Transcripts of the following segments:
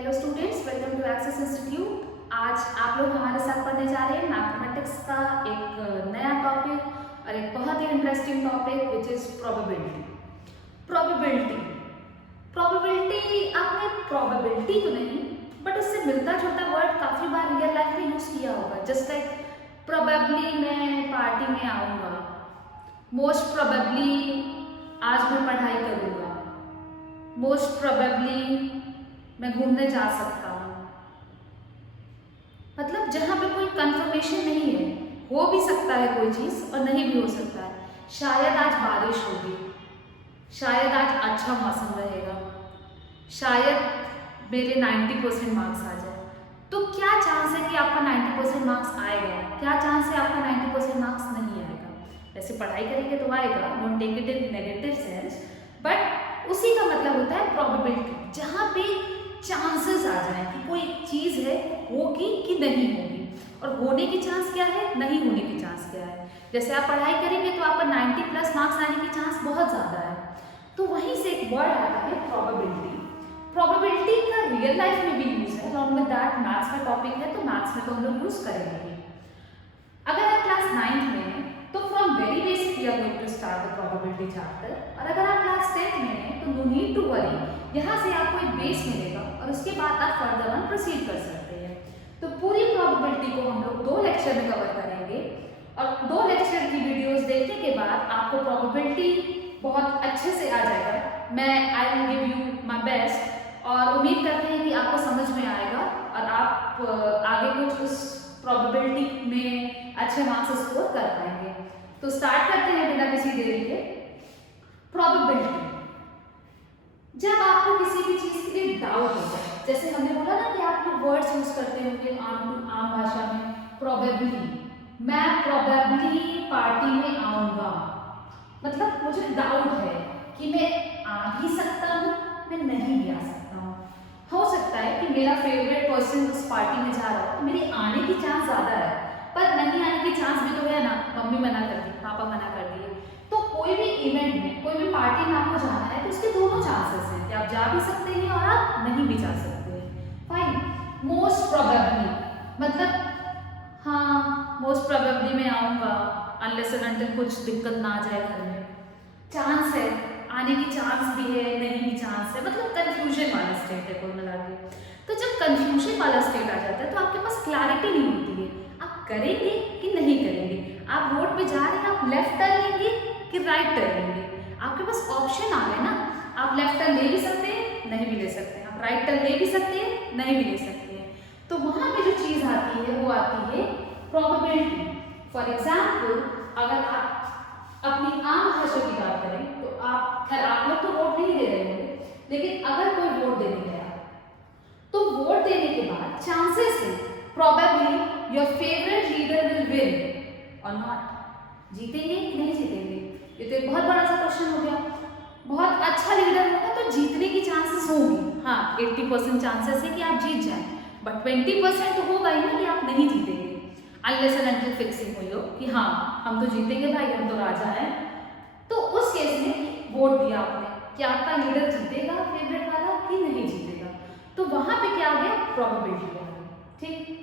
Hello students, welcome to Access institute. आज आप लोग हमारे साथ पढ़ने जा रहे हैं मैथमेटिक्स का एक नया टॉपिक और एक बहुत ही interesting topic which is probability. Probability probability आपने प्रोबेबिलिटी तो नहीं बट उससे मिलता जुलता वर्ड काफ़ी बार रियल लाइफ में यूज़ किया होगा। जस्ट लाइक प्रोबेबली मैं पार्टी में आऊँगा, मोस्ट प्रोबेबली आज मैं पढ़ाई करूँगा, मोस्ट प्रोबेबली मैं घूमने जा सकता हूँ। मतलब जहाँ पे कोई कंफर्मेशन नहीं है, हो भी सकता है कोई चीज़ और नहीं भी हो सकता है। शायद आज बारिश होगी, शायद आज अच्छा मौसम रहेगा, शायद मेरे 90% मार्क्स आ जाए। तो क्या चांस है कि आपका 90% मार्क्स आएगा, क्या चांस है आपका 90% मार्क्स नहीं आएगा। वैसे पढ़ाई करेंगे तो आएगा, don't take it in negative sense, but उसी का मतलब होता है प्रोबेबिलिटी, जहाँ पे चांसेस आ जाए कि कोई चीज़ है होगी कि नहीं होगी, और होने की चांस क्या है, नहीं होने की चांस क्या है। जैसे आप पढ़ाई करेंगे तो आपका 90+ मार्क्स आने की चांस बहुत ज़्यादा है। तो वहीं से एक वर्ड आता है प्रोबेबिलिटी। प्रोबेबिलिटी का रियल लाइफ में भी यूज़ है, अलॉन्ग विद दैट मैथ्स का टॉपिक है तो मैथ्स में तो हम लोग यूज़ करेंगे। अगर आप क्लास 9th में हैं तो from very basic we are going to start the probability chapter, और अगर आप क्लास 10th में हैं तो नो नीड टू वरी, यहाँ से आपको एक बेस मिलेगा और उसके बाद आप फर्दर ऑन प्रोसीड कर सकते हैं। तो पूरी प्रोबेबिलिटी को हम लोग 2 लेक्चर में कवर करेंगे, और 2 लेक्चर की वीडियोस देखने के बाद आपको प्रोबेबिलिटी बहुत अच्छे से आ जाएगा। मैं I will give you my best और उम्मीद करते हैं कि आपको समझ में आएगा और आप आगे कुछ उस प्रोबेबिलिटी में अच्छे मार्क्स स्कोर कर पाएंगे। तो स्टार्ट करते हैं बिना किसी देरी के। प्रोबेबिलिटी, जब आपको किसी भी चीज़ के लिए डाउट होता है, जैसे हमने बोला ना कि आप लोग वर्ड्स यूज करते होंगे आम भाषा में, प्रोबेबली, मैं प्रोबेबली पार्टी में आऊँगा, मतलब मुझे डाउट है कि मैं आ भी सकता हूँ, मैं नहीं भी आ सकता हूँ। हो सकता है कि मेरा फेवरेट पर्सन उस पार्टी में जा रहा हो, मेरे आने की चांस ज़्यादा है, पर नहीं आने की चांस भी तो है ना, मम्मी मना कर दी, पापा मना कर दिए। तो कोई भी इवेंट में, कोई भी पार्टी में आपको जाना है तो उसके दोनों चांसेस हैं कि आप जा भी सकते हैं और आप नहीं भी जा सकते हैं। फाइन। मोस्ट प्रोबेबली मतलब हाँ, मोस्ट प्रोबेबली मैं आऊँगा अनलेस एंड अनटिल कुछ दिक्कत ना आ जाए घर में। चांस है, आने की चांस भी है, नहीं भी चांस है, मतलब कंफ्यूजन वाला स्टेट है कुल मिला के। तो जब कंफ्यूजन वाला स्टेट आ जाता है तो आपके पास क्लैरिटी नहीं होती है, आप करेंगे कि नहीं करेंगे। आप रोड पे जा रहे हैं, आप लेफ्ट टर्न लेंगे कि राइट टर्न लेंगे, आपके पास ऑप्शन आ गए ना। आप लेफ्ट टर्न ले भी सकते हैं, नहीं भी ले सकते हैं, आप राइट टर्न ले भी सकते हैं, नहीं भी ले सकते हैं। तो वहाँ पे जो चीज़ आती है वो आती है प्रोबेबिलिटी। फॉर एग्जाम्पल, अगर आप अपनी आम भाषा की बात करें तो आप लोग तो वोट नहीं दे रहे होंगे, लेकिन अगर कोई वोट देने गया तो वोट देने के बाद चांसेस है probably your favourite leader will win और नॉट, जीतेंगे कि नहीं जीतेंगे। ये तो एक बहुत बड़ा सा क्वेश्चन हो गया। बहुत अच्छा लीडर होगा तो जीतने की चांसेस होगी, हाँ 80% चांसेस है कि आप जीत जाएं, बट 20% तो होगा ही ना कि आप नहीं जीतेंगे, अनलेस एंड अनटिल फिक्सिंग हुई हो कि हाँ हम तो जीतेंगे भाई, हम तो राजा हैं। तो उस केस में वोट दिया आपने कि आपका लीडर जीतेगा फेवरेट वाला कि नहीं जीतेगा, तो वहां पे क्या आ गया, प्रोबेबिलिटी आ गई। ठीक।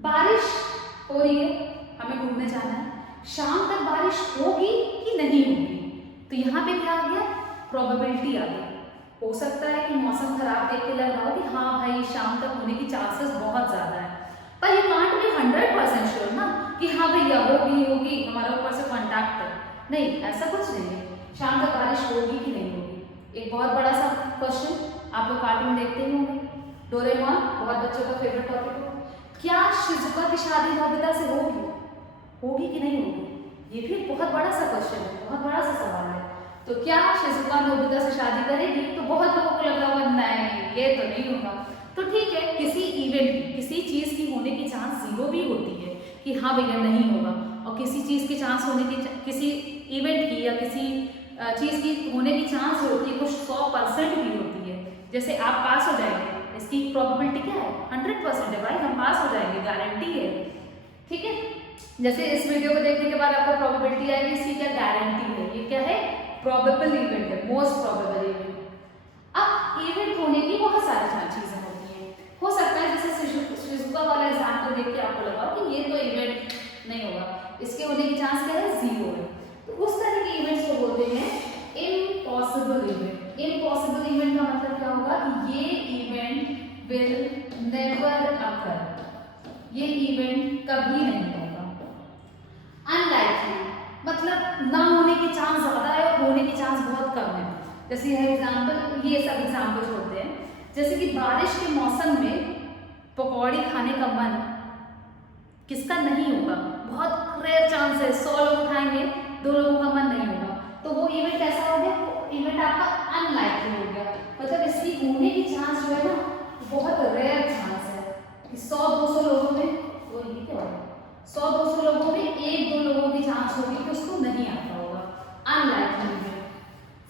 बारिश हो रही है, हमें घूमने जाना है, शाम तक बारिश होगी कि नहीं होगी, तो यहाँ पे क्या आ गया, प्रोबेबिलिटी आ गई। हो सकता है कि मौसम खराब देख के लग रहा हो कि हाँ भाई शाम तक होने की चांसेस बहुत ज़्यादा है, पर यू कांट बी 100% श्योर ना कि हाँ भैया होगी, हमारे ऊपर से कॉन्टैक्ट है, नहीं ऐसा कुछ नहीं है। शाम तक बारिश होगी कि नहीं होगी। एक बहुत बड़ा सा क्वेश्चन, आप लोग कार्टून देखते ही होंगे, डोरेमोन बहुत बच्चों का फेवरेट टॉपिक है, क्या शिजुका की शादी नोबिता से होगी कि नहीं होगी। ये भी एक बहुत बड़ा सा क्वेश्चन है, बहुत बड़ा सा सवाल है। तो क्या शिजुका नोबिता से शादी करेगी, तो बहुत लोगों को लग रहा होगा नहीं ये तो नहीं होगा। तो ठीक है, किसी इवेंट की, किसी चीज़ की होने की चांस 0 भी होती है कि हाँ भैया नहीं होगा, और किसी चीज़ की चांस होने की, किसी इवेंट की या किसी चीज़ की होने की चांस होती है कुछ 100% भी होती है। जैसे आप पास हो जाएंगे, इसकी प्रोबेबिलिटी क्या है, 100% है भाई, हम पास हो जाएंगे, गारंटी है। ठीक है, जैसे इस वीडियो को देखने के बाद आपको प्रोबेबिलिटी आएगी, इसकी क्या गारंटी है, ये क्या है, प्रोबेबल इवेंट है, मोस्ट प्रोबेबल इवेंट। अब इवेंट होने की बहुत सारी चीज़ें होती हो सकता है जैसे शिजुका वाला एग्जाम्पल देख के आपको लगा कि ये तो इवेंट नहीं होगा, इसके होने की चांस क्या है, 0 है। तो उस तरह के इवेंट्स को बोलते हैं इम्पॉसिबल इवेंट। इम्पॉसिबल इवेंट का मतलब क्या होगा कि ये इवेंट विल नेवर अकर, ये इवेंट कभी नहीं होगा। अनलाइकली मतलब ना होने की चांस ज्यादा है और होने की चांस बहुत कम है। जैसे यह एग्जाम्पल, ये सब एग्जाम्पल्स होते हैं। जैसे कि बारिश के मौसम में पकौड़ी खाने का मन किसका नहीं होगा, बहुत रेयर चांस है, 100 लोग खाएंगे 2 लोगों का मन नहीं होगा, तो वो इवेंट कैसा हो गया, वो इवेंट आपका अनलाइकली हो गया। मतलब इसकी होने की चांस जो है ना बहुत रेयर चांस है कि 100-200 लोगों में, वो ये क्या होगा, 100-200 लोगों में 1-2 लोगों की चांस होगी कि उसको नहीं आता होगा, अनलाइकली इवेंट।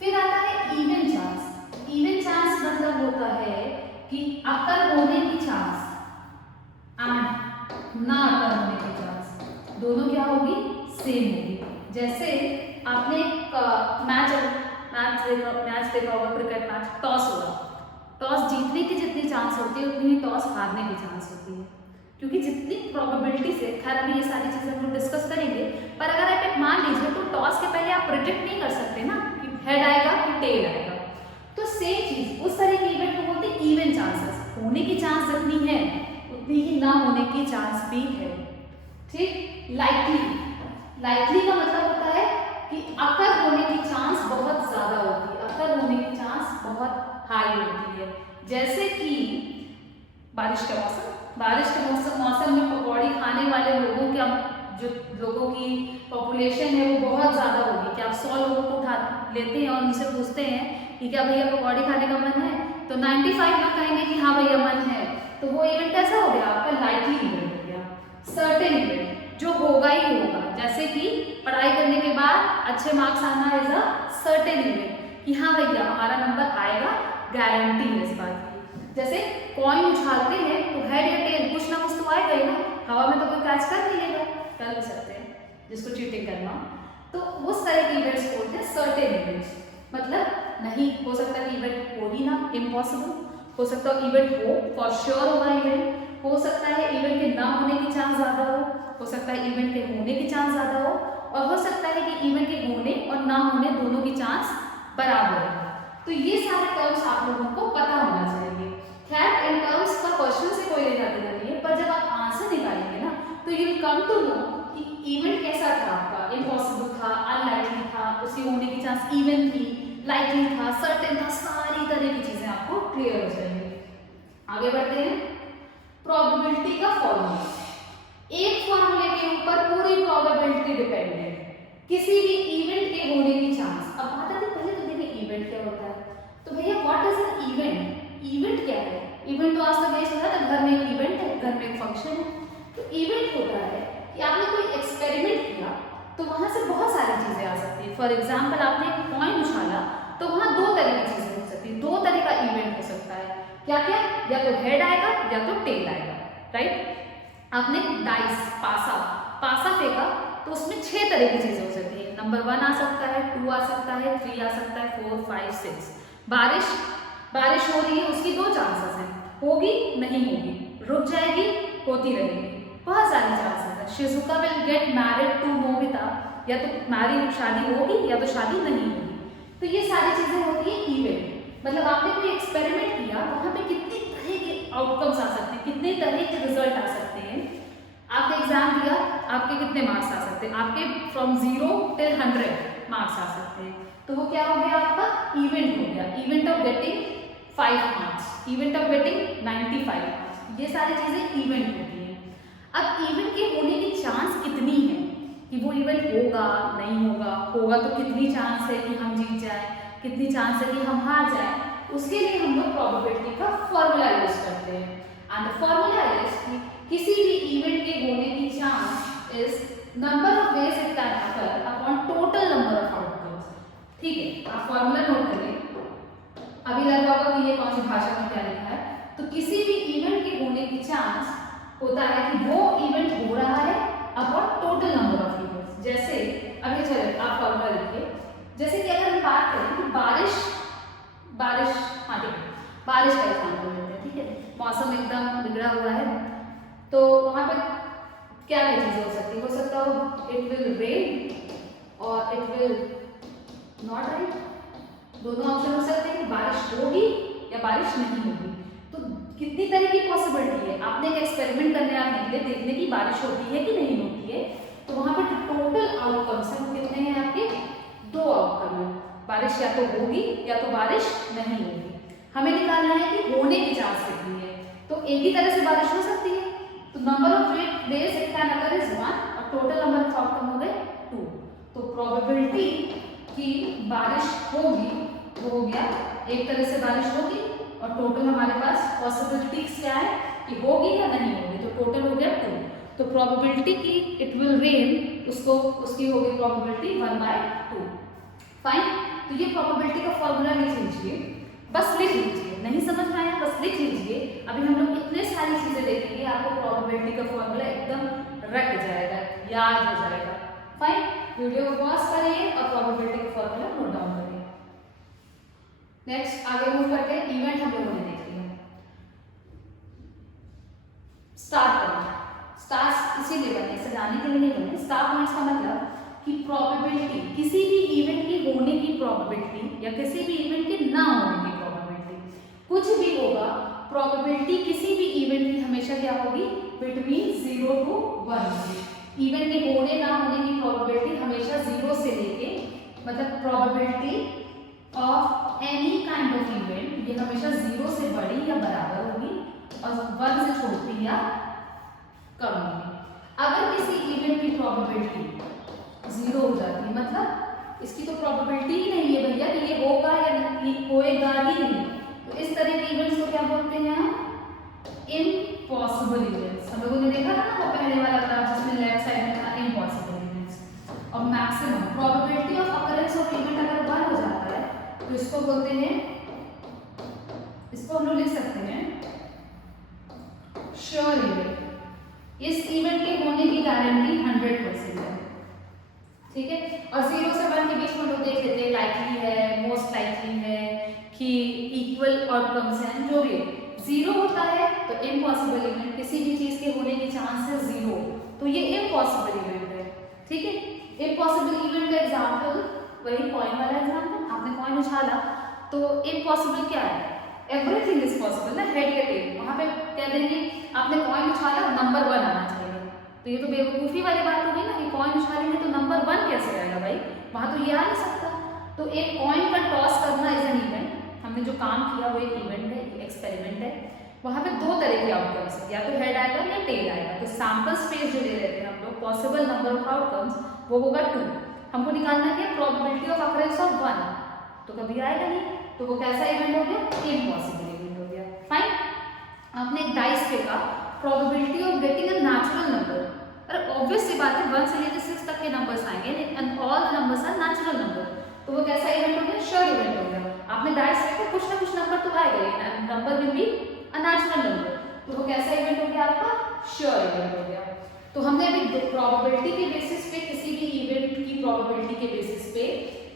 फिर आता है इवन चांस। इवन चांस मतलब होता है कि अकर होने की चांस एंड ना अकर होने की चांस दोनों क्या होगी, सेम होगी। जैसे आपने मैच देखा होगा, क्रिकेट मैच, टॉस होगा, टॉस जीतने की जितनी चांस होती है उतनी ही टॉस हारने की चांस होती है, क्योंकि जितनी प्रोबेबिलिटी से, खैर अभी ये सारी चीजें हम लोग डिस्कस करेंगे, पर अगर आप एक मान लीजिए तो टॉस के पहले आप प्रिडिक्ट नहीं कर सकते ना कि हेड आएगा कि टेल आएगा। तो सेम चीज उस तरह के इवेंट को बोलते हैं इवन चांसेस। होने की चांस जितनी है उतनी ही ना होने की चांस भी है। ठीक, लाइकली, लाइकली का मतलब होता है कि अकर होने की चांस बहुत ज्यादा होती है, अकर होने की चांस बहुत हाई होती है। जैसे कि बारिश का मौसम, बारिश के मौसम में पकौड़ी खाने वाले लोगों का, जो लोगों की पॉपुलेशन है वो बहुत ज़्यादा होगी कि आप 100 लोगों को उठा लेते हैं और उनसे पूछते हैं कि क्या भैया पकौड़ी खाने का मन है, तो 95 लोग कहेंगे कि हाँ भैया मन है। तो वो इवेंट कैसा हो गया, आपका लाइकली इवेंट हो गया, सर्टेन इवेंट जो होगा ही होगा। जैसे कि पढ़ाई करने के बाद अच्छे मार्क्स आना इज अ सर्टेन इवेंट कि हाँ भैया हमारा नंबर आएगा, गारंटी है इस बात की। जैसे कॉइन उछालते हैं तो हेड या टेल कुछ ना कुछ तो आएगा ही ना, हवा में तो कोई कैच कर नहीं लेगा, कर भी सकते हैं जिसको चीटिंग करना। तो उस तरह के इवेंट्स बोलते हैं सर्टेन इवेंट्स। मतलब नहीं हो सकता कि इवेंट हो ही ना, इम्पॉसिबल, हो सकता है इवेंट हो, फॉर श्योर होगा इवेंट, हो सकता है इवेंट के ना होने की चांस ज्यादा हो सकता है इवेंट के होने की चांस ज्यादा हो, और हो सकता है कि इवेंट के होने और ना होने दोनों की चांस बराबर है। तो ये सारे टर्म्स आप लोगों को पता होना चाहिए। खैर इन टर्म्स का क्वेश्चन से कोई लेना देना नहीं है, पर जब आप आंसर निकालेंगे ना तो you will come to know कि इवेंट कैसा था आपका, इम्पॉसिबल था, अनलाइकली था, उसकी होने की चांस इवन थी, लाइकली था, सर्टेन था, सारी तरह की चीजें आपको क्लियर हो जाएंगी। आगे बढ़ते हैं, प्रोबेबिलिटी का फॉर्मूला। एक फॉर्मूले के ऊपर पूरी प्रोबेबिलिटी डिपेंड है, किसी भी इवेंट के होने की चांस। अब बात आती है, पहले तो देखिए इवेंट क्या होता है, तो भैया what is an event, event क्या है। इवेंट तो आज तक बेस होता है, घर में एक इवेंट है, घर में एक फंक्शन है। तो इवेंट होता है कि आपने कोई एक्सपेरिमेंट किया तो वहां से बहुत सारी चीजें आ सकती है। फॉर एग्जाम्पल आपने एक कॉइन उछाला तो वहां 2 तरह की चीजें हो सकती है, 2 तरह का इवेंट हो सकता है। क्या क्या, या तो हेड आएगा या तो टेल आएगा, राइट। आपने डाइस पासा फेंका तो उसमें 6 तरह की चीजें हो सकती है। नंबर 1 आ सकता है, 2 आ सकता है, 3 आ सकता है, 4, 5, 6। बारिश हो रही है, उसकी 2 चांसेस हैं, होगी नहीं होगी, रुक जाएगी, होती रहेगी, बहुत सारी चांसेस है। Shizuka will get married to Nobita, या तो शादी होगी या तो शादी नहीं होगी। तो ये सारी चीजें होती है इवेंट। मतलब आपने कोई एक्सपेरिमेंट किया, वहां पे कितने तरह के आउटकम्स आ सकते हैं, कितने तरह के रिजल्ट आ सकते हैं। आपने एग्जाम दिया, आपके कितने मार्क्स आ सकते हैं, आपके फ्रॉम 0 till 100 मार्क्स आ सकते हैं। तो वो क्या हो गया, आपका इवेंट हो गया, event of getting 5 marks, event of getting 95 marks. ये सारी चीजें इवेंट होती हैं। अब इवेंट के होने की चांस कितनी है कि वो इवेंट होगा नहीं होगा तो कितनी चांस है कि हम जीत जाए, कितनी चांस है कि हम हार जाए, उसके लिए हम लोग प्रोबेबिलिटी का फॉर्मूला यूज करते हैं। एंड द फॉर्मूला इज कि किसी भी इवेंट के होने की chance is number of ways it can occur upon total number of outcomes. ठीक है, आप फॉर्मूला नोट करिए। अभी लगा होगा कि ये कौन सी भाषा में क्या लिखा है। तो किसी भी इवेंट के होने की चांस होता है कि वो इवेंट हो रहा है upon total number of events. जैसे अभी चलिए आप फॉर्मूला लिखिए। जैसे कि अगर हम बात करें कि बारिश हाँ ठीक है, बारिश का एग्जाम्पल लेते हैं। ठीक है, मौसम एकदम तो वहां पर क्या क्या चीजें हो सकती है? हो सकता हो इट विल रेन और इट विल नॉट रेन। दोनों ऑप्शन हो सकते हैं कि बारिश होगी या बारिश नहीं होगी। तो कितनी तरह की पॉसिबिलिटी है? आपने एक एक्सपेरिमेंट करने आप निकले देखने की बारिश होती है कि नहीं होती है, तो वहां पर टोटल आउटकम्स हैं कितने हैं आपके? 2 आउटकम है, बारिश या तो होगी या तो बारिश नहीं होगी। हमें निकालना है कि होने की चांस कितनी है। तो एक ही तरह से बारिश हो सकती है, तो number of days it can occur is 1 और टोटल नंबर ऑफ आउटकम हो गए 2। तो प्रोबेबिलिटी कि बारिश होगी वो हो गया, एक तरह से बारिश होगी और टोटल हमारे पास पॉसिबिलिटीज क्या है कि होगी या नहीं होगी, तो टोटल हो गया 2। तो प्रोबेबिलिटी की इट विल रेन उसको उसकी होगी प्रोबेबिलिटी 1/2। फाइन। तो ये प्रोबेबिलिटी का फॉर्मूला लिख लीजिए, बस लिख लीजिए, नहीं समझ में आया बस लिख लीजिए। अभी हम लोग इतने सारी चीजें देखेंगे, आपको प्रोबेबिलिटी का फॉर्मूला एकदम रट जाएगा, याद हो जाएगा। फाइन। वीडियो को पॉज करिए और प्रोबेबिलिटी का फॉर्मूला नोट डाउन करिए। नेक्स्ट आगे मूव करते हैं। इवेंट हम लोगों ने देख लिया। Star point. स्टार्स इसीलिए बने, सजाने के लिए नहीं बने। स्टार पॉइंट्स का मतलब कि प्रोबेबिलिटी, किसी भी इवेंट की होने की प्रोबेबिलिटी या किसी भी इवेंट के ना होने की प्रोबेबिलिटी, कुछ भी होगा, प्रोबेबिलिटी किसी भी इवेंट की हमेशा क्या होगी? बिटवीन 0 to 1 होगी। इवेंट के होने ना होने की प्रोबेबिलिटी हमेशा 0 से लेके, मतलब probability of any kind of event ये हमेशा 0 से बड़ी या बराबर होगी और 1 से छोटी या कम होगी। अगर किसी इवेंट की प्रोबेबिलिटी 0 हो जाती है, मतलब इसकी तो प्रोबेबिलिटी ही नहीं है भैया कि ये होगा या होएगा ही नहीं, तो इस तरह के इवेंट्स को क्या बोलते हैं हम? Impossible events. हम लोगों ने देखा था ना वो पहले वाला ग्राफ जिसमें लेफ्ट साइड में था इम्पॉसिबल इवेंट्स। और maximum probability of occurrence of event अगर 1 हो जाता है तो इसको बोलते हैं, इसको हम लोग लिख सकते हैं श्योर इवेंट। इस इवेंट के होने की गारंटी 100% है, ठीक है। और 0 से 1 के बीच में लोग देख लेते हैं लाइकली है, मोस्ट लाइकली है कि इक्वल आउटकम्स हैं, जो भी 0 होता है तो इम्पॉसिबल इवेंट, किसी भी चीज के होने की चांस है 0, तो ये इम्पॉसिबल इवेंट है, ठीक है। इम्पॉसिबल इवेंट का एग्जांपल वही कॉइन वाला एग्जांपल, आपने कॉइन उछाला तो इम्पॉसिबल क्या है? एवरीथिंग इज पॉसिबल ना, हेड या टेल। वहां पे कह देंगे आपने कॉइन उछाला, नंबर 1 आना चाहिए, तो ये तो बेवकूफी वाली बात हो गई ना कि कॉइन उछालेंगे तो नंबर 1 कैसे आएगा भाई? वहां तो ये आ नहीं सकता। तो एक कॉइन का टॉस करना इज एन इवेंट। हमने जो काम किया वो एक इवेंट है, एक्सपेरिमेंट है। वहां पे 2 तरह के आउटकम्स है, या तो हेड आएगा या टेल आएगा। तो सैंपल स्पेस जो ले रहे थे हम लोग, पॉसिबल नंबर ऑफ आउटकम्स वो होगा 2। हमको निकालना है प्रोबेबिलिटी ऑफ अकरेंस ऑफ 1, तो कभी आएगा नहीं, तो वो कैसा इवेंट हो गया? इम्पॉसिबल इवेंट हो गया। फाइन। आपने एक डाइस फेंका, probability of getting a natural number, अरे ऑब्वियस सी बात है 1 से लेकर 6 तक के नंबर्स आएंगे and all the numbers are natural number, तो वो कैसा इवेंट हो गया? श्योर इवेंट हो गया। आपने डाइस फेंका, कुछ ना कुछ नंबर तो आएगा ही, number will be a natural number, तो वो कैसा इवेंट हो गया? आपका श्योर इवेंट हो गया। तो हमने अभी प्रोबेबिलिटी के बेसिस पे, किसी भी इवेंट की प्रोबेबिलिटी के बेसिस पे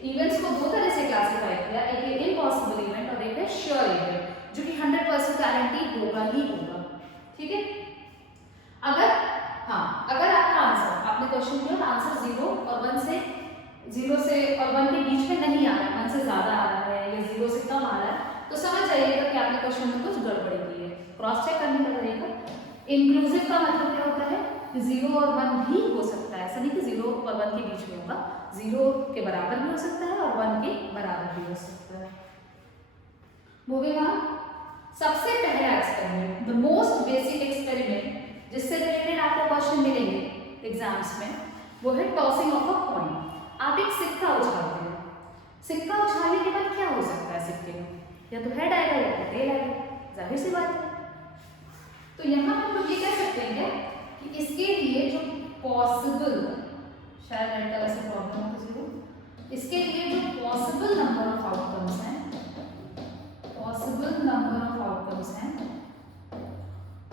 इवेंट्स को 2 तरह से क्लासिफाई किया, एक है इम्पॉसिबल इवेंट और एक है श्योर इवेंट, जो कि 100% गारंटी होगा ही होगा, ठीक है। अगर आपका आंसर, आपने क्वेश्चन किया आंसर 0 और 1 से 0 से और 1 के बीच में नहीं आ रहा है, 1 से ज्यादा आ रहा है या 0 से कम आ रहा है, तो समझ जाइएगा कि आपने क्वेश्चन में कुछ गड़बड़ी की है। क्रॉस चेक करने का तरीका, इंक्लूसिव का मतलब क्या होता है कि 0 और 1 भी हो सकता है, ऐसा नहीं कि 0 और 1 के बीच में होगा, 0 के बराबर भी हो सकता है और 1 के बराबर भी हो सकता है। Moving on. सबसे पहला experiment, the most basic experiment जिससे रिलेटेड आपको क्वेश्चन मिलेंगे एग्जाम्स में, वो है टॉसिंग ऑफ अ कॉइन। आप एक सिक्का उछालते हैं, सिक्का उछालने के बाद क्या हो सकता है सिक्के में? या तो हेड आएगा या तो टेल आएगा, जाहिर सी बात है। तो यहाँ हम लोग ये कह सकते हैं क्या कि इसके लिए जो पॉसिबल, शायद रेड कलर से प्रॉब्लम हो किसी को, इसके लिए जो पॉसिबल नंबर ऑफ आउटकम्स हैं, पॉसिबल नंबर ऑफ आउटकम्स हैं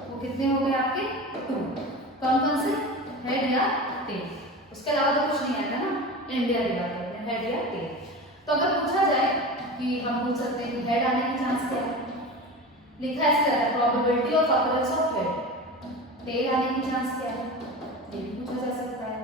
वो कितने हो गए आपके? 2। कौन से? हेड या टेल, उसके अलावा तो कुछ नहीं आएगा ना, इंडिया की बात करते हैं, हेड या टेल। तो अगर पूछा जाए कि हम पूछ सकते हैं कि हेड आने की चांस क्या है, लिखा ऐसे रहता है probability of occurrence of head, tail आने की चांस क्या है, ये भी पूछा जा सकता है।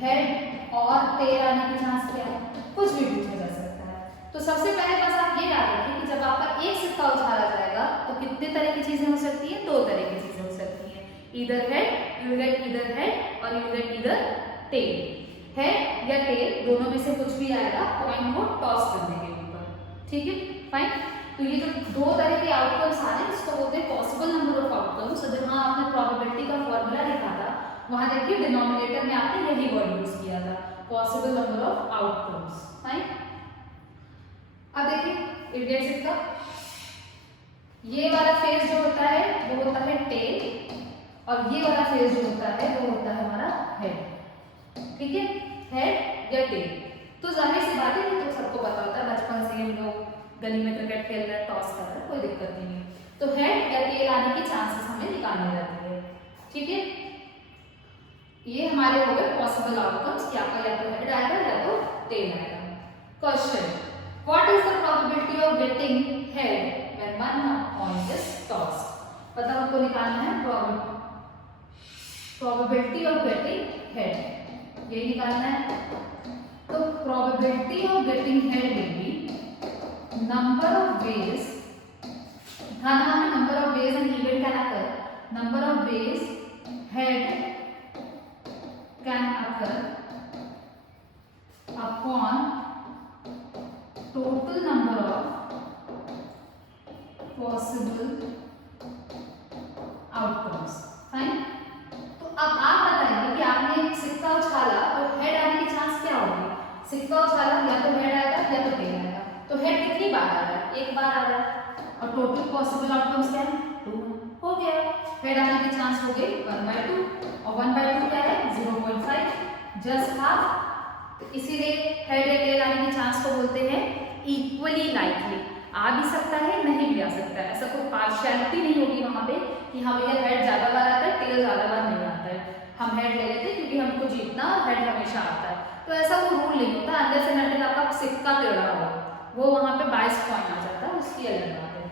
हेड और टेल आने की चांस क्या है, कुछ भी पूछा जा सकता है। तो सबसे पहले बस आप ये याद रखिए कि जब आपका एक सिक्का उछाला जाएगा तो कितने तरह की चीजें हो सकती है, दो तरह की चीजें हो सकती हैं। इधर हेड, यू गेट इधर हेड और यू गेट इधर टेल। हेड या टेल दोनों में से कुछ भी आएगा, कॉइन को टॉस करने के ऊपर, ठीक है, फाइन। तो ये जो दो तरह के आउटकम्स आ रहे हैं इसको बोलते हैं पॉसिबल नंबर ऑफ आउटकम्स। तो जहाँ आपने प्रोबेबिलिटी का फॉर्मूला लिखा था वहां देखिए डिनोमिनेटर में आपने यही वर्ड यूज किया था, possible number of outcomes, fine. अब देखिए इडियट सिक्का, ये वाला फेस जो होता है वो होता है टेल और ये वाला फेस जो होता है वो होता है हमारा हेड, ठीक है, हेड या टेल। तो जाहिर सी बात है कि तो सबको पता होता है, बचपन से हम लोग गली में क्रिकेट खेल रहे हैं, टॉस कर रहे हैं, कोई दिक्कत नहीं है। तो हेड या टेल आने की चांसेस हमें निकालनी रहती है, ठीक है। ये हमारे हो गए पॉसिबल आउटकम्स कि आपका या तो हेड आएगा या तो टेल आएगा। Question, what is the probability of getting head when one coin is tossed. पता हमको निकालना है प्रोबेबिलिटी ऑफ गेटिंग हेड, ये निकालना है। तो probability of getting head will B number of ways, ध्यान रखना number of ways and event क्या ना कर, number of ways head can occur upon total number of possible outcomes, fine। तो अब आप बताइए कि आपने एक सिक्का उछाला तो हेड आने की चांस क्या होगी, सिक्का उछाला या तो हेड आएगा या तो टेल आएगा। तो हेड कितनी बार आ रहा है, एक बार आ रहा है और टोटल पॉसिबल आउटकम्स क्या है, 2 हो गया। हेड आने की चांस हो गई 1/2 और 1/2 क्या है 0.5, जस्ट हाफ। तो इसीलिए हेड या टेल आने की चांस को बोलते हैं इक्वली लाइकली। आ भी सकता है नहीं भी आ सकता है, ऐसा कोई पार्शियलिटी नहीं होगी वहां पे कि हाँ भैया हेड ज्यादा बार आता है टेल ज्यादा बार नहीं आता है, हम हेड ले लेते हैं क्योंकि हमको जीतना और हेड हमेशा आता है। तो ऐसा वो रूल नहीं होता, अंदर से नंबर आपका सिक्का टेढ़ा हो वो वहां पे 22 पॉइंट आ जाता है, उसकी अलग बात है।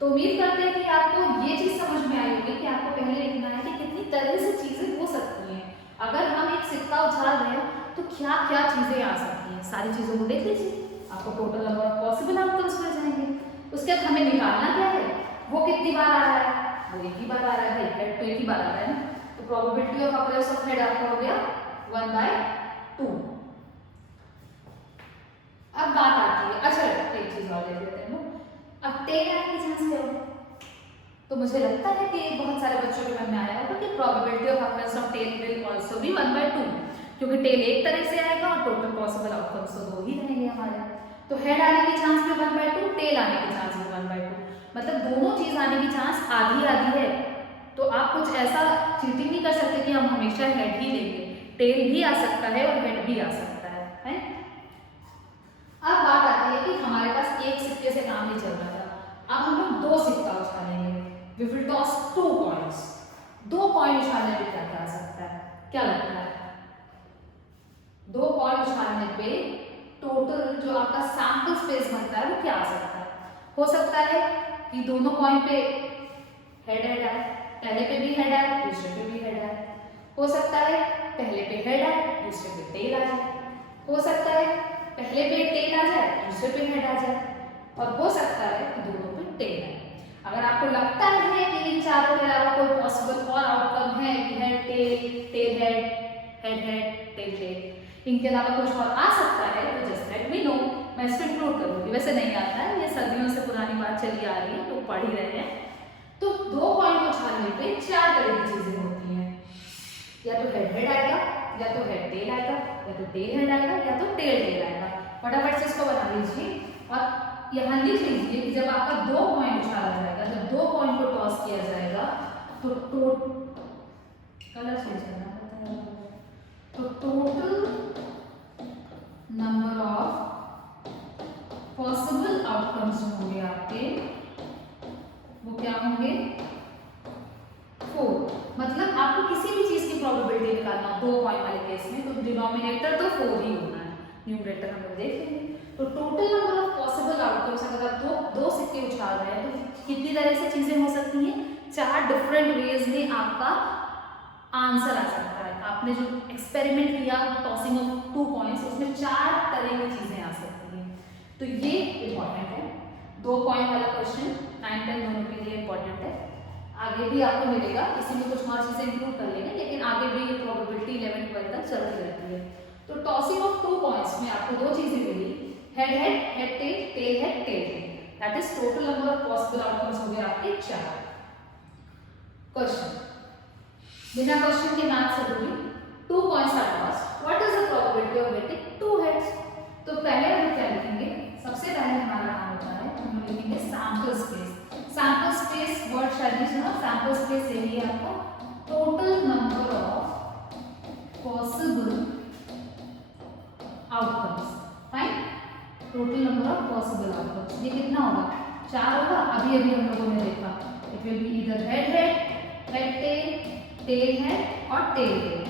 तो उम्मीद करते हैं कि आपको ये चीज समझ में आई होगी कि आपको पहले लिखना है कि कितनी तरह से चीजें हो सकती हैं। अगर हम एक सिक्का उछाल रहे हैं तो क्या क्या चीजें आ सकती हैं, सारी चीजों को देख लीजिए, आपको total number of possible outcomes मिल जाएंगे। उसके बाद हमें निकालना क्या है, वो कितनी बार आ रहा है, वो एक ही बार आ रहा है, हेड तो एक ही बार आ रहा है ना। तो probability of occurrence of head आपका हो गया 1/2। अब बात आती है, अच्छा एक चीज और देख लेते हैं हम, अब टेल आने की चांस क्या होगी। तो मुझे लगता है कि बहुत सारे बच्चों के मन में आया होगा कि probability of occurrence of tail will also be 1/2, क्योंकि टेल एक तरह से आएगा और टोटल पॉसिबल आउटकम्स तो 2 ही रहेंगे हमारे। तो हेड आने की चांस भी 1/2, टेल आने की चांस भी 1/2, मतलब दोनों चीज आने की चांस आधी आधी है। तो आप कुछ ऐसा चीटिंग नहीं कर सकते कि हम हमेशा हेड ही लेंगे, टेल भी आ सकता है और हेड भी आ सकता है। अब बात आती है कि हमारे पास एक सिक्के से काम नहीं चल रहा था, अब हम लोग 2 सिक्का उछालेंगे, we will toss 2 coins। 2 coin उछालने पे क्या क्या आ सकता है, क्या लगता है, 2 कॉइन उछालने पे टोटल जो आपका सैंपल स्पेस बनता है वो क्या आ सकता है। हो सकता है कि दोनों कॉइन पे हेड आए, पहले पे भी हेड आए दूसरे पे भी हेड आए। हो सकता है पहले पे हेड आए दूसरे पे टेल आ जाए। हो सकता है पहले पे टेल आ जाए दूसरे पे हेड आ जाए, और हो सकता है कि दोनों पे टेल आए। अगर आपको लगता है कि इन चारों के अलावा कोई पॉसिबल और आउटकम है कि head tail, tail head, head head, tail tail, इनके अलावा कुछ और आ सकता है तो जस्ट लेट मी नो, मैं इसको इंक्लूड करूंगी। वैसे नहीं आता है, ये सदियों से पुरानी बात चली आ रही है, लोग पढ़ ही रहे हैं। तो 2 कॉइन उछालने पे 4 तरह की चीजें होती हैं, या तो हेड हेड आएगा, या तो हेड टेल आएगा, या तो टेल हेड आएगा, या तो टेल टेल आएगा। फटाफट से इसको बना लीजिए और यहाँ लिख लीजिए कि जब आपका 2 कॉइन उछाला जाएगा, जब 2 कॉइन को टॉस किया जाएगा तो कलर चेंज करना पड़ता है, तो total number of possible outcomes होंगे आपके, वो क्या होंगे 4। मतलब आपको किसी भी चीज की प्रोबेबिलिटी निकालना 2 कॉइन वाले केस में तो डिनोमिनेटर तो 4 ही होना है, न्यूमरेटर हम लोग देख लेंगे। तो total number of possible outcomes, अगर आप दो सिक्के उछाल रहे हैं तो कितनी तरह से चीजें हो सकती हैं, 4 डिफरेंट वेज में आपका आंसर आ सकता है। आपने जो एक्सपेरिमेंट किया टॉसिंग ऑफ 2 कॉइन्स, उसमें 4 तरह की चीजें आ सकती हैं। तो ये इंपॉर्टेंट है। 2 कॉइन वाला क्वेश्चन 9, 10 दोनों के लिए इंपॉर्टेंट है। आगे भी आपको मिलेगा, इसी में कुछ और चीजें इंक्लूड कर लेंगे, लेकिन आगे भी ये प्रोबेबिलिटी 11, 12 तक चलती रहती है। तो टॉसिंग ऑफ 2 कॉइन्स में आपको 2 चीजें मिली, head head, head tail, tail head, tail tail. That is total number of possible outcomes हो गए आपके 4। क्वेश्चन, बिना क्वेश्चन के मैथ से दूरी 2 coins are tossed, what is the probability of getting 2 heads? तो पहले हम क्या लिखेंगे? सबसे पहले हमारा काम होता है, हम लिखेंगे sample space. Sample space word शायद सुना, सैंपल स्पेस यही है आपका total number of possible outcomes. Fine, total number of possible outcomes ये कितना होगा? 4 होगा। अभी अभी हम लोगों ने देखा it will be either head head, head tail, tail head और टेल टेल।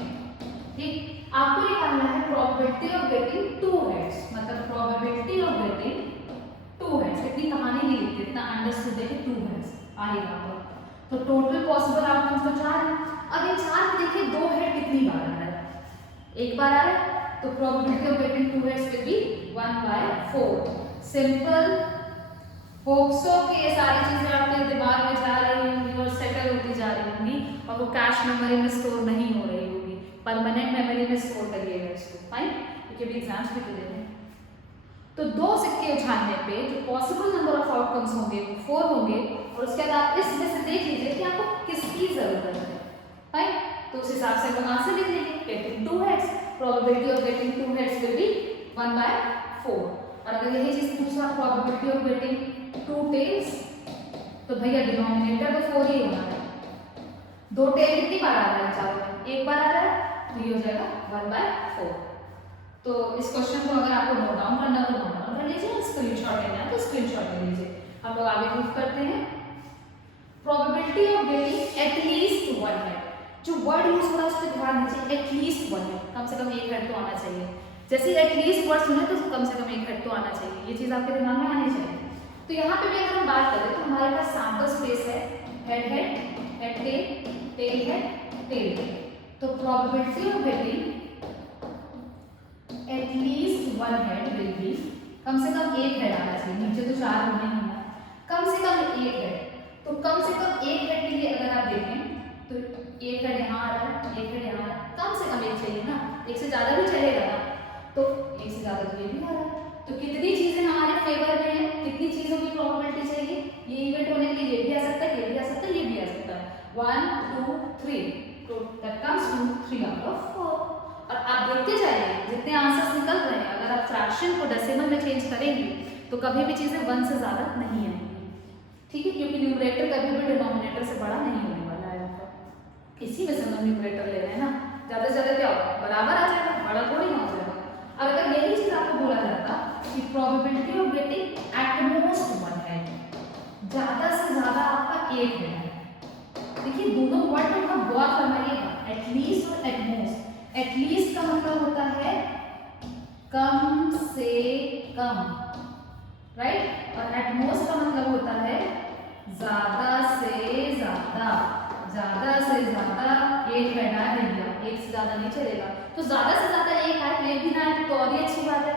ठीक, आपको निकालना है प्रोबेबिलिटी ऑफ गेटिंग 2 हेड्स, मतलब प्रोबेबिलिटी ऑफ गेटिंग 2 हेड्स। इतनी कहानी नहीं लिखते, इतना अंडरस्टूड है कि 2 हेड्स आएगा आपको। तो टोटल पॉसिबल आउटकम्स तो 4 है। अब इन 4 में देखिए 2 हेड कितनी बार आ रहा है? एक बार आ रहा है, तो probability of getting 2 heads will be 1/4। Simple. Hope so कि ये सारी चीजें आपके दिमाग में जा रही होंगी और सेटल होती जा रही होंगी और वो कैश मेमोरी में स्टोर नहीं हो रही होगी, परमानेंट मेमोरी में स्टोर करिएगा इसको। फाइन, क्योंकि अभी एग्जाम्स भी तो देने हैं। तो 2 सिक्के उछालने पे जो पॉसिबल नंबर ऑफ आउटकम्स होंगे वो 4 होंगे, और उसके बाद आप इसमें से देख लीजिए कि आपको किसकी जरूरत है। फाइन, तो उस हिसाब से हम आंसर लिख लेंगे getting 2 heads, probability of getting 2 heads will be 1/4। और अगर यही चीज पूछा प्रोबेबिलिटी ऑफ गेटिंग 2 टेल्स, तो भैया डिनोमिनेटर तो 4 ही होना है। 2 टेल कितनी बार आ रहा है? चारों में एक बार आ रहा है, तो ये हो जाएगा 1/4। तो इस क्वेश्चन को अगर आपको नोट डाउन करना तो नोट डाउन कर लीजिए, स्क्रीनशॉट लेना है तो स्क्रीनशॉट ले लीजिए। हम लोग आगे मूव करते हैं। Probability of getting at least 1 head, जो वर्ड यूज हो रहा है उस पर ध्यान दीजिए। एटलीस्ट 1 हेड, कम से कम 1 हेड तो आना चाहिए। जैसे एटलीस्ट वर्ड सुने तो कम से कम 1 हेड तो आना चाहिए, ये चीज आपके दिमाग में आनी चाहिए। तो यहाँ पे भी अगर हम बात करें तो हमारे पास सैंपल स्पेस है head head, head tail, tail head, tail tail. तो probability of getting at least 1 head will be, कम से कम 1 हेड आना चाहिए, नीचे तो 4 होने ही है, कम से कम 1 हेड। तो कम से कम 1 हेड के लिए अगर आप देखें तो 1 हेड यहाँ आ रहा है, 1 हेड यहाँ आ रहा है, कम से कम 1 चाहिए ना, 1 से ज्यादा भी चलेगा ना, तो 1 से ज्यादा तो ये भी आ रहा है। तो कितनी चीजें हमारे फेवर में है, कितनी चीजों की प्रोबेबिलिटी चाहिए? ये इवेंट होने के लिए ये भी आ सकता है, ये भी आ सकता है, ये भी आ सकता है। 1 2 3, तो दैट कम्स टू 3/4। और आप देखते जाइए जितने आंसर्स निकल रहे हैं, अगर आप फ्रैक्शन को डेसिमल में चेंज करेंगे तो कभी भी चीजें 1 से ज्यादा नहीं आएंगी। ठीक है, क्योंकि न्यूमरेटर कभी भी डिनोमिनेटर से बड़ा नहीं होने वाला है आपका। इसी में से हम न्यूमरेटर ले रहे हैं ना, ज्यादा से ज्यादा क्या होगा? बराबर आ जाएगा, बड़ा थोड़ी ना हो जाएगा। और अगर यही चीज आपको बोला जाता कि probability of getting at most 1 head, ज्यादा से ज्यादा आपका 1 हेड है। देखिए दोनों वर्ड में आप गौर फरमाइएगा, एटलीस्ट और एटमोस्ट। एटलीस्ट का मतलब होता है कम से कम, राइट, और एटमोस्ट का मतलब होता है ज्यादा से ज्यादा। ज्यादा से ज्यादा 1 हेड आ गया, 1 से ज्यादा नहीं चलेगा। तो ज्यादा से ज्यादा 1 आए, 1 भी ना आए तो और भी अच्छी बात है।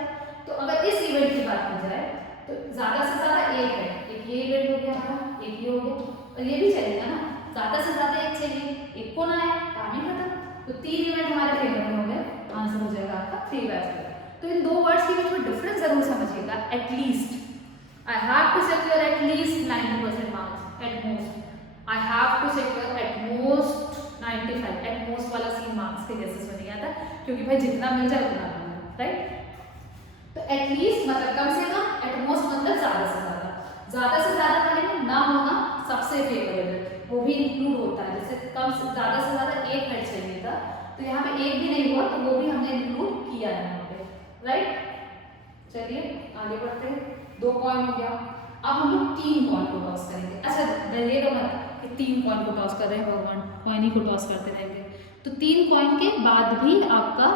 तो अगर इस इवेंट की बात की जाए तो ज्यादा से ज्यादा 1 है, एक ये इवेंट हो गया हमारा, एक ये हो गया, और ये भी चलेगा ना। ज्यादा से ज्यादा 1 चाहिए, 1 को ना आए काम ही खत्म। तो 3 इवेंट हमारे फेवर में हो गए, आंसर हो जाएगा आपका 3/4। तो इन 2 वर्ड्स के बीच में डिफरेंस जरूर समझिएगा। At least, I have to secure at least 90% marks, at most I have to secure at most 95। At most वाला सीन मार्क्स के केसेस में नहीं आता, क्योंकि भाई जितना मिल जाए उतना मिल जाए, राइट। तो एटलीस्ट मतलब कम से कम, एट मोस्ट मतलब ज्यादा से ज्यादा। ज्यादा से ज्यादा वाले में ना होना सबसे फेवरेबल, वो भी इंक्लूड होता है। जैसे कम से ज्यादा 1 हेड चाहिए था, तो यहाँ पे 1 भी नहीं हुआ, तो वो भी हमने इंक्लूड किया है यहाँ पे, राइट। चलिए आगे बढ़ते हैं। 2 कॉइन हो गया, अब हम लोग 3 कॉइन को टॉस करेंगे। अच्छा डरिएगा मत कि 3 कॉइन को टॉस कर रहे हैं, भगवान कॉइन ही को टॉस करते रहेंगे। तो 3 कॉइन के बाद भी आपका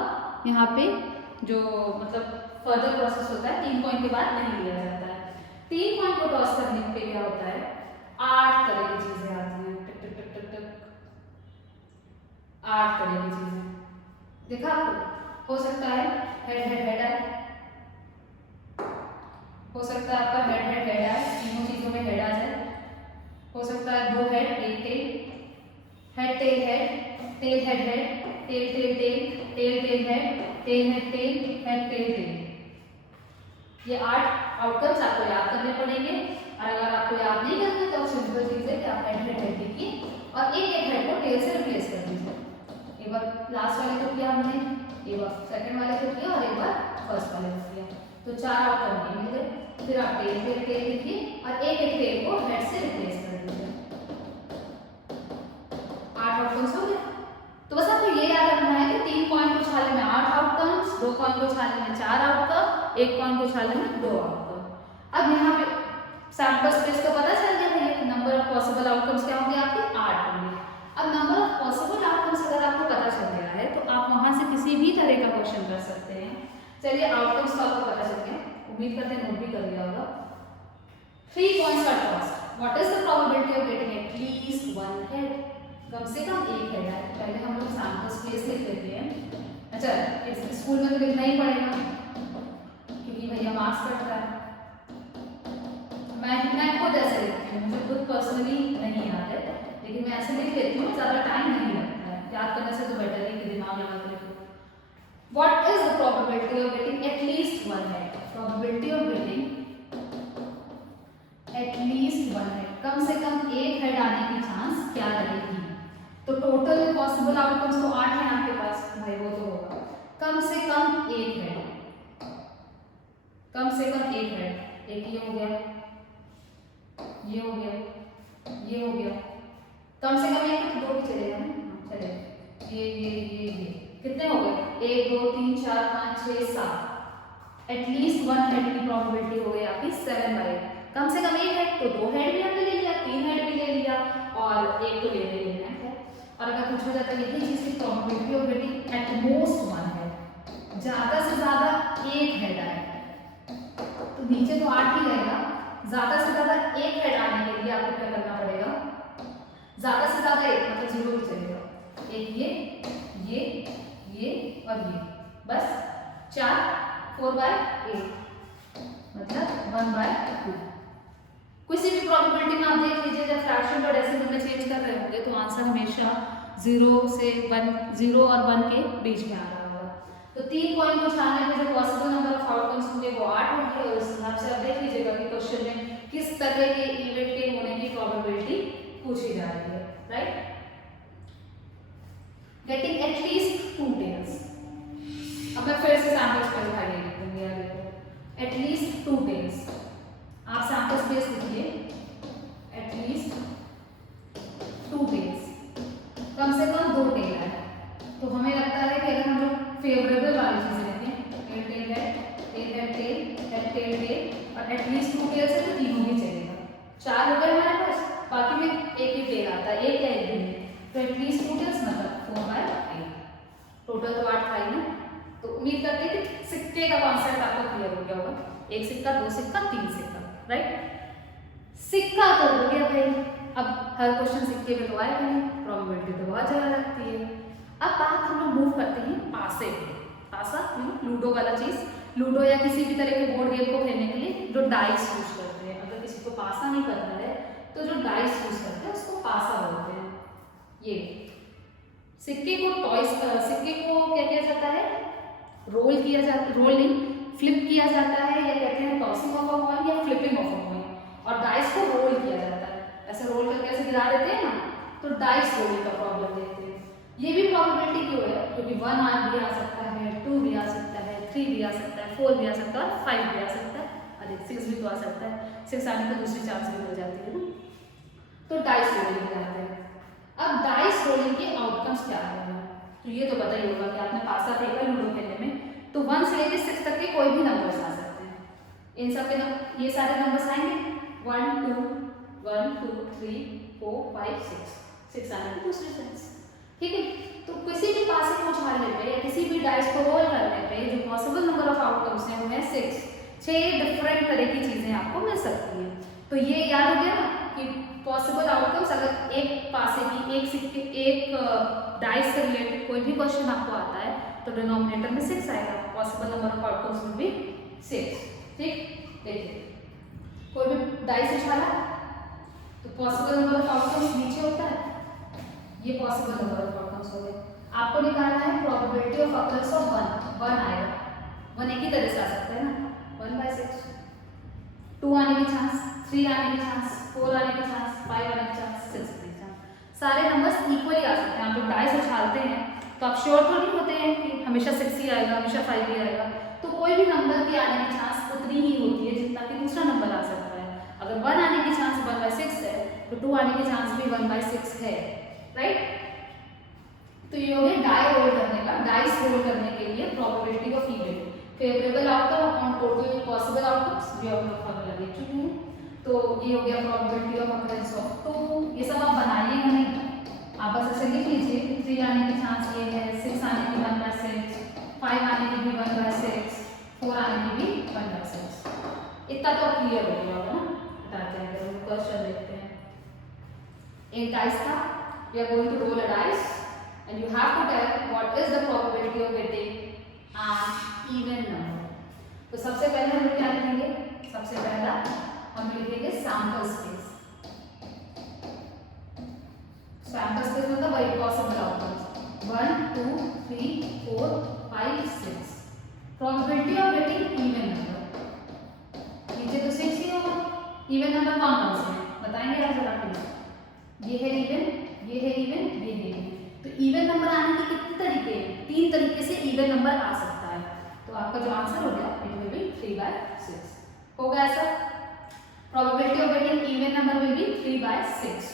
यहाँ पे जो मतलब फर्दर प्रोसेस होता है, 3 कॉइन के बाद नहीं लिया जाता है। 3 कॉइन को टॉस करने पे क्या होता है, 8 तरह की चीजें आती हैं। 8 तरह की चीजें देखा आपको। हो सकता है हेड हेड हेड आई, हो सकता है आपका हेड हेड हेड आई, तीनों चीजों में हेड आ जाए। हो सकता है 2 head 1 tail, head tail head, tail head head, tail tail tail, tail tail head, tail head tail, head tail tail. ये 8 आउटकम्स आपको याद करने पड़ेंगे। और अगर आपको याद नहीं करना तो सिंपल चीज है कि आप हेड हेड हेड लिखिए और एक एक हेड को टेल से रिप्लेस कर दीजिए। एक बार लास्ट वाले को किया हमने, एक बार सेकंड वाले को किया और एक बार फर्स्ट वाले को किया, तो 4 आउटकम मिल गए। फिर आप टेल टेल टेल लिखिए और एक एक टेल को हेड से रिप्लेस कर दीजिए। 8 आउटकम्स हो गए। तो बस आपको ये याद रखना है कि 3 कॉइन को छाले में 8 आउटकम्स, 2 कॉइन को छाले में 4 आउटकम, 1 कॉइन को छाले में 2 आउटकम। अब यहाँ पे सैंपल स्पेस को पता चल गया भैया, नंबर ऑफ पॉसिबल आउटकम्स क्या होंगे आपके 8 होंगे। अब नंबर ऑफ पॉसिबल आउटकम्स अगर आपको पता चल गया है तो आप वहां से किसी भी तरह का क्वेश्चन कर सकते हैं। चलिए आउटकम्स तो आपको पता चल गया, उम्मीद करते हैं नोट भी कर लिया होगा। 3 कॉइन्स का toss, what is the probability of getting at least 1 head, कम से कम एक हेड है। पहले हम लोग सैंपल स्पेस लिख लेते हैं। अच्छा स्कूल में तो लिखना ही पड़ेगा क्योंकि भैया मार्क्स कटता है। मैं खुद ऐसे लिखती हूँ, मुझे खुद पर्सनली नहीं याद है लेकिन मैं ऐसे लिख लेती हूँ, ज़्यादा टाइम नहीं लगता है, याद करने से तो बेटर है कि दिमाग लगा के लिखो। What is the probability of getting at least 1 head? Probability of getting at least 1 head, कम से कम एक हेड आने की चांस क्या रहेगी? तो टोटल पॉसिबल आउटकम्स तो 8 हैं आपके पास, भाई वो तो होगा कम से कम एक हेड, कम से कम एक हेड। एक ये हो गया, ये हो गया, ये हो गया, कम से कम एक, 2 भी चलेगा ना, चलेगा। ये कितने हो गए 1 2 3 4 5 6 7, एटलीस्ट 1 हेड की प्रोबेबिलिटी हो गई आपकी 7/8। कम से कम एक हेड तो 2 हेड भी हमने ले लिया, 3 हेड भी ले लिया और एक तो लेने लेना है। और अगर पूछा जाता है यही चीज की probability of getting at most 1 head, ज्यादा से ज्यादा एक हेड आए, तो नीचे तो 8 ही रहेगा, ज्यादा से ज्यादा एक हेड आने के लिए आपको क्या करना पड़ेगा, ज्यादा से ज्यादा एक मतलब 0 भी चलेगा, एक ये और ये, बस 4 4/8 मतलब 1/2। किसी भी प्रोबेबिलिटी में आप देख लीजिए जब फ्रैक्शन और डेसिमल में चेंज कर रहे होंगे तो आंसर हमेशा 0 से 1, 0 और 1 के बीच में आ रहा होगा। तो 3 कॉइन को छानने में जो पॉसिबल नंबर ऑफ आउटकम्स होंगे वो 8 होंगे और उस हिसाब से आप देख लीजिएगा कि क्वेश्चन में किस तरह के इवेंट के होने की प्रोबेबिलिटी पूछी जा रही है, राइट। गेटिंग एटलीस्ट 2 टेल्स, अब मैं फिर से सैंपल स्पेस भाई लिखूंगी, यार देखो एटलीस्ट 2 टेल्स, आप सैंपल स्पेस लिखिए एटलीस्ट 2 टेल्स, कम से कम 2 टेल है। तो हमें लगता है कि अगर हम लोग फेवरेबल वाली चीजें लेते हैं, टेल है टेल है टेल टेल और एटलीस्ट 2 टेल्स है तो तीनों भी चलेगा। 4 हो गए हमारे पास, बाकी में एक ही टेल आता है, एक या एक भी नहीं, तो एटलीस्ट 2 टेल्स मतलब 4/8, टोटल तो 8 था ही ना। तो उम्मीद करते हैं कि सिक्के का कॉन्सेप्ट आपको क्लियर हो गया होगा, 1 सिक्का 2 सिक्का 3 सिक्का, राइट। सिक्का तो हो गया भाई, अब हर क्वेश्चन सिक्के में तो आएगा नहीं, प्रोबेबिलिटी तो बहुत ज़्यादा लगती है। अब बात हम लोग मूव करते हैं पासे पे, पासा लूडो वाला चीज़, लूडो या किसी भी तरह के बोर्ड गेम को खेलने के लिए जो डाइस यूज करते हैं, अगर किसी को पासा नहीं करना है तो जो डाइस यूज करते हैं उसको पासा बोलते हैं। ये सिक्के को सिक्के को क्या किया जाता है, रोल किया जाता, रोल नहीं फ्लिप किया जाता है, या कहते हैं टॉसिंग ऑफ अ कॉइन या फ्लिपिंग ऑफ अ कॉइन, और डाइस को रोल किया जाता है, ऐसे रोल करके ऐसे गिरा देते हैं ना, तो डाइस रोलिंग का प्रॉब्लम देखते हैं। ये भी प्रोबेबिलिटी क्यों है, क्योंकि 1 भी आ सकता है, 2 भी आ सकता है, 3 भी आ सकता है, 4 भी आ सकता है, 5 भी आ सकता है, अरे 6 भी तो आ सकता है, 6 आने पर दूसरी चांस भी हो जाती है ना, तो डाइस रोलिंग कराते हैं। अब डाइस रोलिंग के आउटकम्स क्या है, तो ये तो पता ही होगा कि आपने पासा फेंका लूडो खेलने में तो 1 से लेकर 6 तक के कोई भी नंबर्स आ सकते हैं, इन सब के ये सारे नंबर्स आएंगे 1 2 3 4 5 6 आने की दूसरी सेंस, ठीक है। तो किसी भी पासे को छानने पे या किसी भी डाइस को रोल करने पे जो पॉसिबल नंबर ऑफ आउटकम्स हैं वो है 6 डिफरेंट तरह की चीजें आपको मिल सकती हैं। तो ये याद हो गया ना कि पॉसिबल आउटकम्स, अगर एक पासे की एक डाइस से रिलेटेड कोई भी क्वेश्चन आपको आता है तो डिनोमिनेटर में 6 आएगा, possible number of outcomes will be 6। ठीक, देखिए कोई भी डाइस उछाला तो पॉसिबल नंबर ऑफ आउटकम्स नीचे होता है, ये पॉसिबल नंबर ऑफ आउटकम्स हो गए। आपको निकालना है प्रोबेबिलिटी ऑफ अकरेंस ऑफ 1 आएगा, 1 एक ही तरह से आ सकता है ना, 1/6, 2 आने की चांस, 3 आने की चांस, 4 आने की चांस, 5 आने की चांस, 6 आने की चांस, सारे नंबर्स इक्वली आ सकते हैं। आप जब डाइस उछालते हैं तो आप श्योर तो नहीं होते हैं कि हमेशा 6 ही आएगा, हमेशा 5 ही आएगा, तो कोई भी नंबर की आने की चांस उतनी ही होती है जितना कि दूसरा नंबर आ सकता है। अगर 1 आने की चांस 1/6 है तो 2 आने की चांस भी 1/6 है, राइट। तो ये हो गया डाई रोल करने का, डाइस रोल करने के लिए probability of event, favourable outcome upon total possible outcomes, ये हम लोग फॉर्मूला देख चुके हैं। तो ये हो गया प्रोबेबिलिटी ऑफ अकरेंस ऑफ 2, ये सब आप बनाइएगा नहीं, आप बस ऐसे लिख लीजिए कि 3 आने की चांस ये है, 6 आने की 1/6, 5 आने की भी 1/6, 4 आने की भी 1/6, इतना तो क्लियर हो गया होगा ना। बताते हैं, अगर क्वेश्चन देखते हैं। एक डाइस था, we are going to roll a dice and you have to tell what is the probability of getting an even number। तो सबसे पहले हम क्या लिखेंगे, सबसे पहला हम लिखेंगे सैंपल स्पेस। सैंपल स्पेस मतलब वही possible outcomes 1 2 3 4 5 6, probability of getting even number, नीचे तो 6 ही होगा, इवन नंबर कौन कौन से हैं बताएंगे आप जरा प्लीज। ये है इवन, ये है इवन, ये है इवन। तो इवन नंबर आने के कितने तरीके हैं, 3 तरीके से इवन नंबर आ सकता है। तो आपका जो आंसर हो गया इट विल बी 3/6 हो गया sir. Probability of getting even number will B 3/6।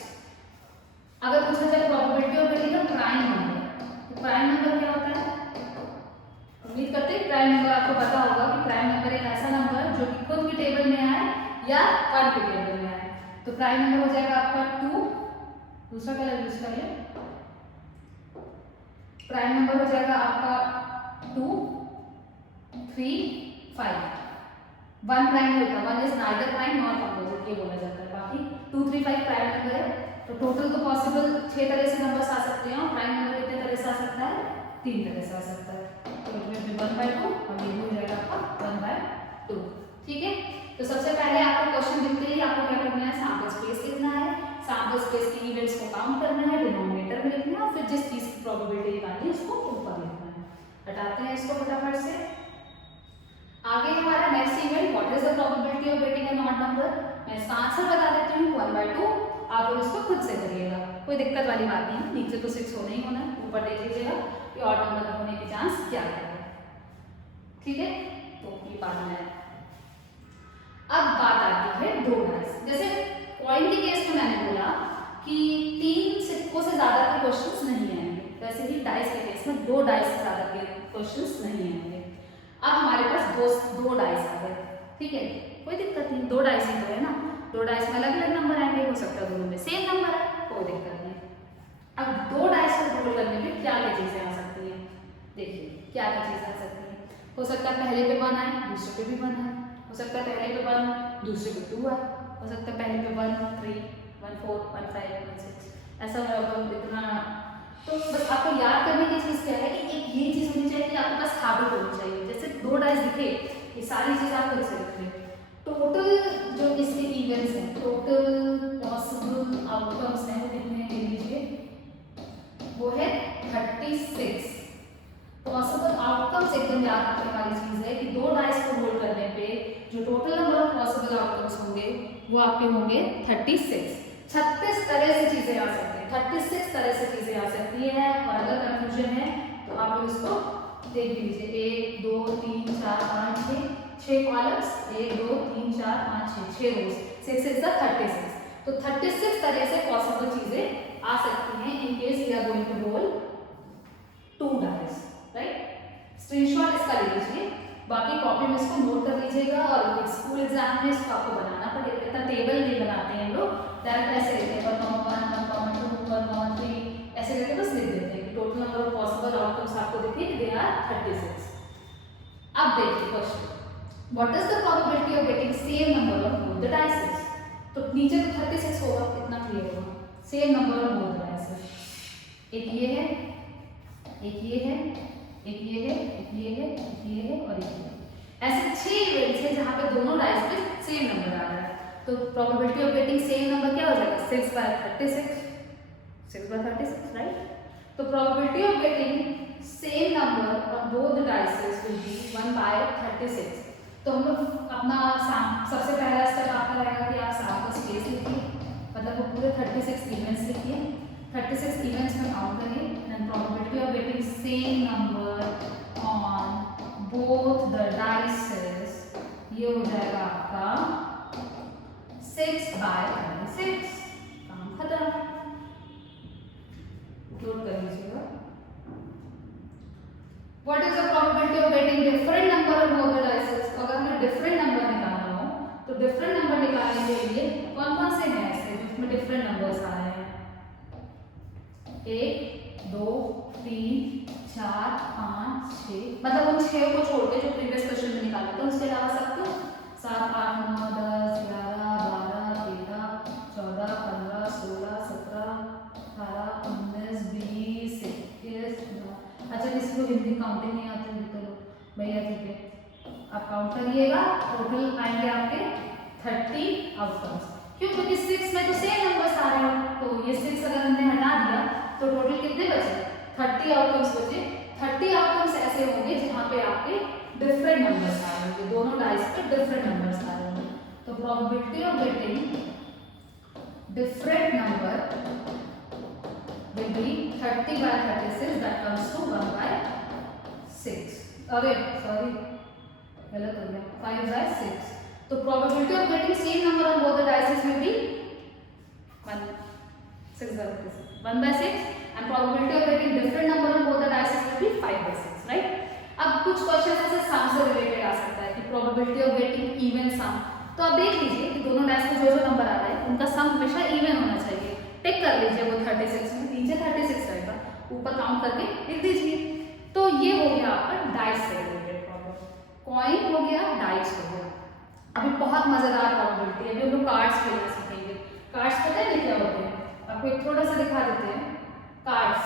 अगर पूछा जाए probability of getting a prime number, तो प्राइम नंबर क्या होता है, उम्मीद करते हैं प्राइम नंबर आपको पता होगा कि प्राइम नंबर एक ऐसा नंबर जो कि खुद की टेबल में आए या 1 की टेबल में आए। तो प्राइम नंबर हो जाएगा आपका 2, दूसरा कलर यूज कर ले, प्राइम नंबर हो जाएगा आपका 2 3 5, 1 प्राइम नहीं होता, 1 is neither prime nor composite, ये बोला जाता है। बाकी 2 3 5 प्राइम नंबर है। तो टोटल तो पॉसिबल 6 तरह से नंबर्स आ सकते हैं, और प्राइम नंबर कितने तरह से आ सकता है, 3 तरह से आ सकता है। तो इसमें 1/2 और ये हो जाएगा आपका 1/2। ठीक है, तो सबसे पहले आपको क्वेश्चन लिखते ही आपको क्या करना है, सैंपल स्पेस लिखना है, सैंपल स्पेस के इवेंट्स को काउंट करना है, डिनोमिनेटर में लिखना है, और फिर जिस चीज की प्रोबेबिलिटी निकालनी है उसको ऊपर लिखना है। हटाते हैं इसको फटाफट से। आगे हमारा next event, what is the probability of getting a odd number. मैं इसका आंसर बता देती हूँ 1/2, आप लोग इसको खुद से करिएगा, कोई दिक्कत वाली बात नहीं है। नीचे तो 6 होना ही होना है, ऊपर देख लीजिएगा कि ऑड नंबर होने की चांस क्या है। ठीक है, तो ये पाना है। अब बात आती है 2 डाइस। जैसे कॉइन के केस में मैंने बोला कि 3 सिक्कों से ज्यादा के क्वेश्चंस नहीं आएंगे, वैसे ही डाइस के केस में 2 डाइस से ज्यादा के क्वेश्चंस नहीं आएंगे। अब हमारे पास दो डाइस आ गए, ठीक है, कोई दिक्कत नहीं, 2 डाइस ही तो है ना, 2 डाइस में अलग अलग नंबर आएंगे, हो सकता है दोनों में सेम नंबर है, कोई दिक्कत नहीं। अब 2 डाइस को रोल करने में क्या क्या चीजें आ सकती हैं, देखिए क्या क्या चीजें आ सकती हैं। हो सकता है पहले पे 1 आए, दूसरे पे भी 1 आए, हो सकता है पहले पे 1 दूसरे पे 2 आए, हो सकता है पहले पे 1 3 1 4 1 5 1 6, ऐसा इतना। तो बस आपको याद करने की चीज क्या है कि एक ये चीज होनी चाहिए कि आपके पास हैबिट होनी चाहिए। जैसे 2 डाइस दिखे, ये सारी चीज आप खुद से लिख लें। टोटल जो इसके इवेंट्स हैं, टोटल पॉसिबल आउटकम्स हैं, वो कितने हैं लीजिए, वो है 36। पॉसिबल आउटकम्स एकदम याद रखने वाली चीज है कि 2 डाइस को रोल करने पे जो total number of possible outcomes होंगे वो आपके होंगे 36। 36 तरह से चीजें आ सकती हैं, 36 तरह से चीजें आ सकती है। और अगर कंफ्यूजन है तो आप लोग इसको देख लीजिए, 1 2 3 4 5 6 कॉलम्स, 1 2 3 4 5 6 रोज, 6 इज द 36। तो 36 तरह से पॉसिबल चीजें आ सकती हैं in case we are going to roll 2 dice, right. Screenshot इसका ले लीजिए, बाकी कॉपी में इसको नोट कर लीजिएगा, और स्कूल एग्जाम में इसको आपको बनाना पड़ेगा। इतना टेबल नहीं बनाते हैं लोग, डायरेक्ट ऐसे लिखते हैं 1 1 2 1 3 ऐसे करके बस लिख देते हैं कि total number of possible outcomes आपको दिखे कि दे आर 36। अब देखिए question, what is the probability of getting same number of both the dices. तो नीचे तो 36 होगा, इतना क्लियर होगा, same number of both the dices. एक ये है एक ये है, एक ये है, एक ये है, एक ये है और एक ये है। ऐसे 6 इवेंट्स है जहाँ पे दोनों डाइस पे सेम नंबर आ रहा है। तो probability of getting same number क्या हो जाएगा? 6/36, राइट? तो probability of getting same number on both the dices will be 1/36। तो हम लोग अपना सबसे पहला स्टेप आपका रहेगा कि आप साथ का स्पेस लिखिए, मतलब वो पूरे 36 इवेंट्स लिखिए। 36 इवेंट्स में काउंट करिए and probability of getting same number on both the dices, ये हो जाएगा आपका 6/36। काम खत्म। नोट कर लीजिएगा। What is the probability of getting different number on both the dices? अगर हमें different number निकालना हो तो different number निकालने के लिए कौन कौन से हैं ऐसे जिसमें different numbers आ रहे हैं? 1, 2, 3, 4, 5, 6, मतलब उन 6 को छोड़ के जो प्रीवियस क्वेश्चन में निकाले थे उसके अलावा सबको 7, 8, 9, 10, 11, 12, 13, 14, 15, 16, 17, 18, 19, 20, 21, अच्छा किसी को हिंदी काउंटिंग नहीं आती है तो भैया ठीक है आप काउंट करिएगा। टोटल आएंगे आपके 30 आउटकम्स। क्यों? क्योंकि 6 में तो सेम नंबर्स आ रहे हैं, तो ये 6 अगर हमने हटा दिया तो टोटल कितने बचे? 30 आउटकम्स बचे। 30 आउटकम्स ऐसे होंगे जहाँ पे आपके डिफरेंट नंबर्स आ रहे होंगे, दोनों डाइस पे डिफरेंट नंबर्स आ रहे होंगे। तो probability of getting different number will be 30/36, that comes to 1/6. अरे सॉरी गलत हो गया, 5/6. तो probability of getting same number on both the dices will be 1/6 and probability of getting different number on both the dices will be 5/6, right? अब कुछ question ऐसे सम से related आ सकता है कि probability of getting even sum. तो आप देख लीजिए कि दोनों डाइस में जो जो नंबर आ रहा है उनका सम हमेशा इवन होना चाहिए। टिक कर लीजिए वो 36 में, नीचे 36 रहेगा, ऊपर काउंट करके लिख दीजिए। तो ये हो गया आपका डाइस से रिलेटेड प्रॉब्लम। कॉइन हो गया, डाइस हो गया। अभी बहुत मजेदार प्रोबेबिलिटी है, अभी हम लोग कार्ड्स खेलना सीखेंगे। कार्ड्स पता है क्या होते हैं? आपको एक थोड़ा सा दिखा देते हैं। कार्ड्स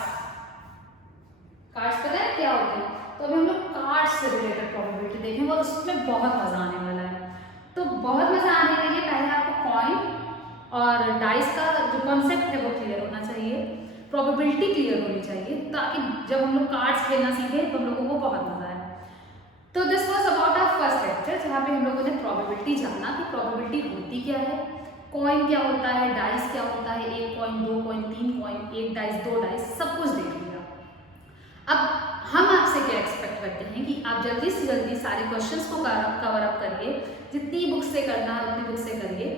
पता है क्या होते हैं? तो अभी हम लोग कार्ड्स से रिलेटेड प्रोबेबिलिटी देखेंगे और उसमें बहुत मजा आने वाला है। तो बहुत मजा आने के लिए पहले आपको कॉइन और डाइस का जो कॉन्सेप्ट है वो क्लियर होना चाहिए, प्रोबेबिलिटी क्लियर होनी चाहिए, ताकि जब हम लोग कार्ड्स खेलना सीखें तो हम लोगों को बहुत मजा आए। तो this was about our first lecture, जहाँ पे हम लोगों ने प्रोबेबिलिटी जाना कि प्रोबेबिलिटी होती क्या है, कॉइन क्या होता है, डाइस क्या होता है, 1 coin, 2 coin, 3 coin, 1 dice, 2 dice, सब कुछ देख लिया। अब हम आपसे क्या एक्सपेक्ट करते हैं कि आप जल्दी से जल्दी सारे क्वेश्चंस को कवर अप करिए, जितनी बुक से करना है उतनी बुक से करिए।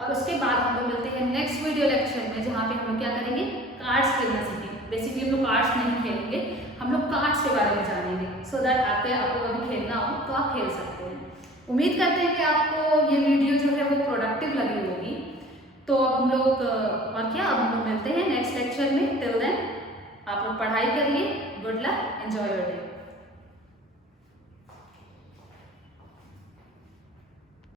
और उसके बाद हम लोग मिलते हैं नेक्स्ट वीडियो लेक्चर में, जहाँ पे हम लोग क्या करेंगे? कार्ड्स खेलना सीखेंगे। बेसिकली हम लोग कार्ड्स नहीं खेलेंगे, हम लोग कार्ड्स के बारे में जानेंगे, सो दैट आपको कभी खेलना हो तो आप खेल सकते हैं। उम्मीद करते हैं कि आपको ये वीडियो जो है वो प्रोडक्टिव लगी होगी। तो अब हम लोग और क्या, अब हम लोग मिलते हैं नेक्स्ट लेक्चर में। टिल देन आप लोग पढ़ाई करिए। Good luck, enjoy your day.